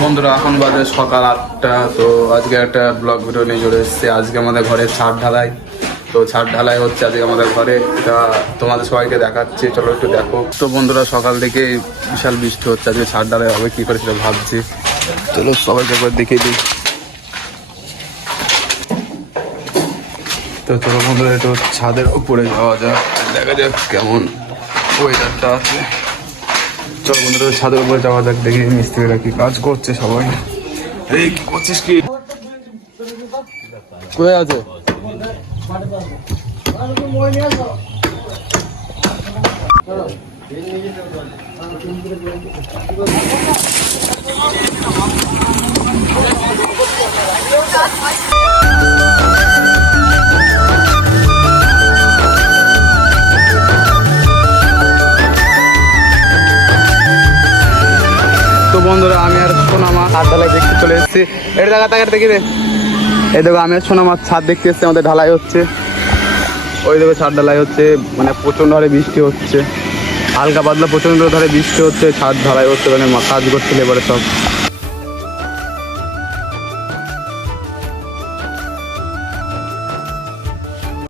বন্ধুরা এখন বাজে সকাল 8টা। তো আজকে একটা ব্লগ ভিডিও নিয়ে চলে এসেছি। আজকে আমাদের ঘরে ছাদ ঢালাই, তো ছাদ ঢালাই হচ্ছে আজকে আমাদের ঘরে। এটা তোমাদের সবাইকে দেখাচ্ছি, চলো একটু দেখো। তো বন্ধুরা সকাল থেকে বিশাল বৃষ্টি হচ্ছে, আজকে ছাদ ঢালাই হবে কী করে সেটা ভাবছি। চলো সবাইকে একবার দেখিয়ে দিই। তো চলো বন্ধুরা একটু ছাদের উপরে যাওয়া যাক, দেখা যাক কেমন ওয়েদারটা আছে। চলো বন্ধুরা ছাদের উপরে যাওয়া যাক, দেখি মিস্ত্রিরা কি কাজ করছে সবাই। এই কি করছিস, কি কোথায় আছে? তো বন্ধুরা আমি আর সোনামা ছাদ ঢালাই দেখতে চলে এসেছি। এটা দেখা তাকে দেখি রে, এই দেখো আমি আর সোনামা ছাদ দেখতে এসেছি। আমাদের ঢালাই হচ্ছে, ওই দেখো ছাদ ঢালাই হচ্ছে, মানে প্রচণ্ড হারে বৃষ্টি হচ্ছে, হালকা পাতলা প্রচণ্ড হারে বৃষ্টি হচ্ছে, ছাদ ঢালাই হচ্ছে, মানে কাজ করছে লেবারে সব।